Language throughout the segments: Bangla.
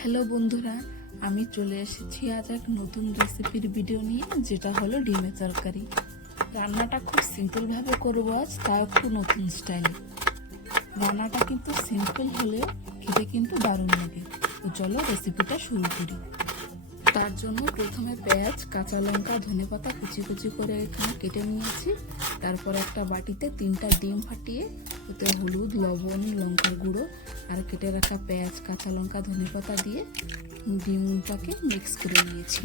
হ্যালো বন্ধুরা, আমি চলে এসেছি আজ এক নতুন রেসিপির ভিডিও নিয়ে, যেটা হলো ডিমের তরকারি। রান্নাটা খুব সিম্পলভাবে করবো আজ, তাও একটু নতুন স্টাইলে। রান্নাটা কিন্তু সিম্পল হলেও খেতে কিন্তু দারুণ লাগে। তো চলো রেসিপিটা শুরু করি। তার জন্য প্রথমে পেঁয়াজ, কাঁচা লঙ্কা, ধনেপাতা কুচি কুচি করে এখানে কেটে নিয়েছি। তারপর একটা বাটিতে 3টা ডিম ফাটিয়ে ওতে হলুদ, লবণ, লঙ্কার গুঁড়ো আর কেটে রাখা পেঁয়াজ, কাঁচা লঙ্কা, ধনেপাতা দিয়ে ডিমটাকে মিক্স করে নিয়েছি।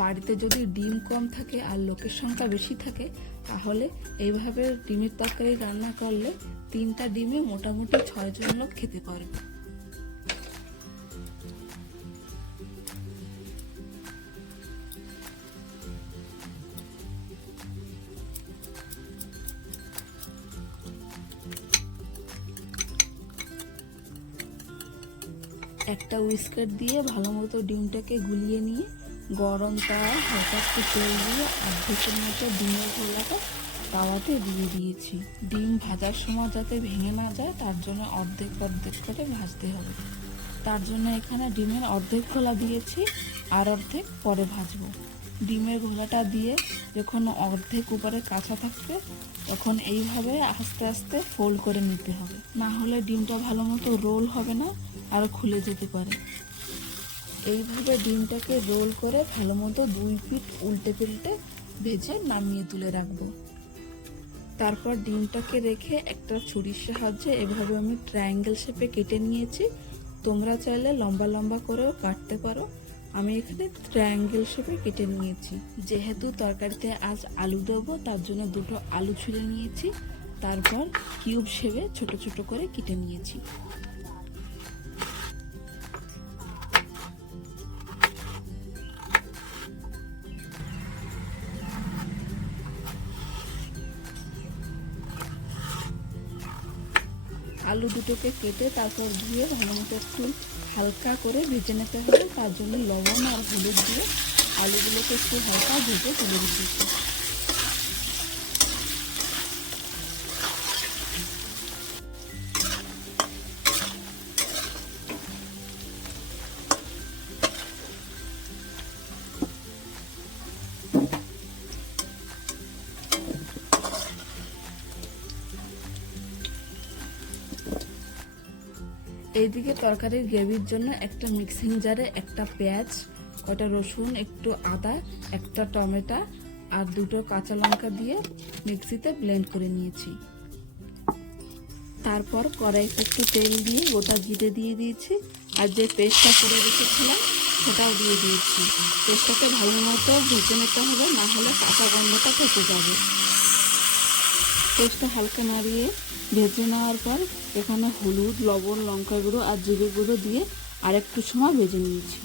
বাড়িতে যদি ডিম কম থাকে আর লোকের সংখ্যা বেশি থাকে, তাহলে এইভাবে ডিমের তরকারি রান্না করলে 3টা ডিমে মোটামুটি 6 জন লোক খেতে পারবে। একটা উইস্কার দিয়ে ভালো মতো ডিমটাকে গুলিয়ে নিয়ে গরম তাওয়ায় হালকা একটু তেল দিয়ে অর্ধেকের মতো ডিমের গোলাটা তাওয়াতে দিয়ে দিয়েছি। ডিম ভাজার সময় যাতে ভেঙে না যায়, তার জন্য অর্ধেক অর্ধেক করে ভাজতে হবে। তার জন্য এখানে ডিমের অর্ধেক খোলা দিয়েছি, আর অর্ধেক পরে ভাজবো। ডিমের ঘোলাটা দিয়ে যখন অর্ধেক উপরে কাঁচা থাকবে, তখন এইভাবে আস্তে আস্তে ফোল্ড করে নিতে হবে, না হলে ডিমটা ভালো মতো রোল হবে না আর খুলে যেতে পারে। এইভাবে ডিমটাকে রোল করে ভালো মতো 2 পিঠ উল্টে পাল্টে ভেজে নামিয়ে তুলে রাখবো। তারপর ডিমটাকে রেখে একটা ছুরির সাহায্যে এভাবে আমি ট্রায়াঙ্গেল শেপে কেটে নিয়েছি। তোমরা চাইলে লম্বা লম্বা করেও কাটতে পারো, আমি এখানে ট্রায়াঙ্গেল শেপে কেটে নিয়েছি। যেহেতু তরকারিতে আজ আলু দেবো, তার জন্য 2টো আলু ছুলে নিয়েছি। তারপর কিউব শেপে ছোট ছোট করে কেটে নিয়েছি। আলু দুটোকে কেটে তারপর ধুয়ে ভালো মতো একটু হালকা করে ভেজে নিতে হবে। তার জন্য লবণ আর হলুদ দিয়ে আলুগুলোকে একটু হালকা ভেজে তুলে দিচ্ছি। এইদিকে তরকারির গ্রেভির জন্য একটা মিক্সিং জারে একটা পেঁয়াজ, কয়টা রসুন, একটু আদা, একটা টমেটো আর 2টো কাঁচা লঙ্কা দিয়ে মিক্সিতে ব্লেন্ড করে নিয়েছি। তারপর কড়াইতে একটু তেল দিয়ে গোটা জিরে দিয়ে দিয়েছি, আর যে পেস্টটা করে রেখেছিলাম সেটাও দিয়ে দিয়েছি। পেস্টটাকে ভালো মতো ভেজে নিতে হবে, না হলে কাঁচা গন্ধটা থেকে যাবে। পেস্টটা হালকা নাড়িয়ে ভেজে নেওয়ার পর এখানে হলুদ, লবণ, লঙ্কা গুঁড়ো আর জিরে গুঁড়ো দিয়ে আরেকটু সময় ভেজে নিয়েছি।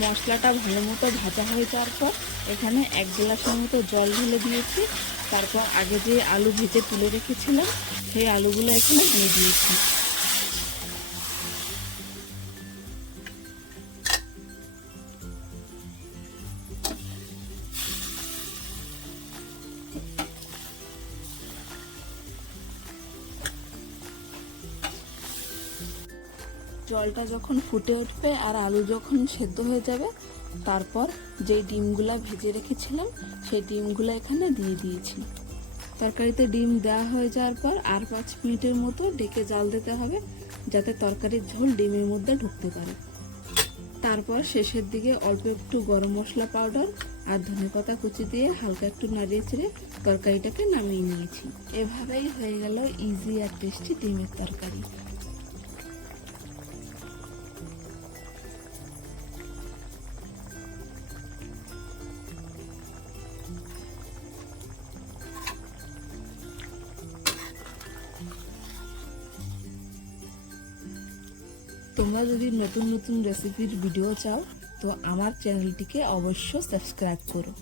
মশলাটা ভালো মতো ভাজা হয়ে যাওয়ার পর এখানে 1 গ্লাসের মতো জল ঢেলে দিয়েছি। তারপর আগে যে আলু ভেজে তুলে রেখেছিলাম সেই আলুগুলো এখানে দিয়ে দিয়েছি। জলটা যখন ফুটে উঠবে আর আলু যখন সেদ্ধ হয়ে যাবে, তারপর যে ডিমগুলা ভেজে রেখেছিলাম সেই ডিমগুলো এখানে দিয়ে দিয়েছি। তরকারিতে ডিম দেওয়া হয়ে যাওয়ার পর আর 5 মিনিটের মতো ডেকে জাল দিতে হবে, যাতে তরকারির ঝোল ডিমের মধ্যে ঢুকতে পারে। তারপর শেষের দিকে অল্প একটু গরম মশলা পাউডার আর ধনেপাতা কুচি দিয়ে হালকা একটু নাড়িয়ে ছেড়ে তরকারিটাকে নামিয়ে নিয়েছি। এভাবেই হয়ে গেল ইজি আর টেস্টি ডিমের তরকারি। তোমরা যদি নতুন নতুন রেসিপির ভিডিও চাও, তো আমার চ্যানেলটিকে অবশ্য সাবস্ক্রাইব করো।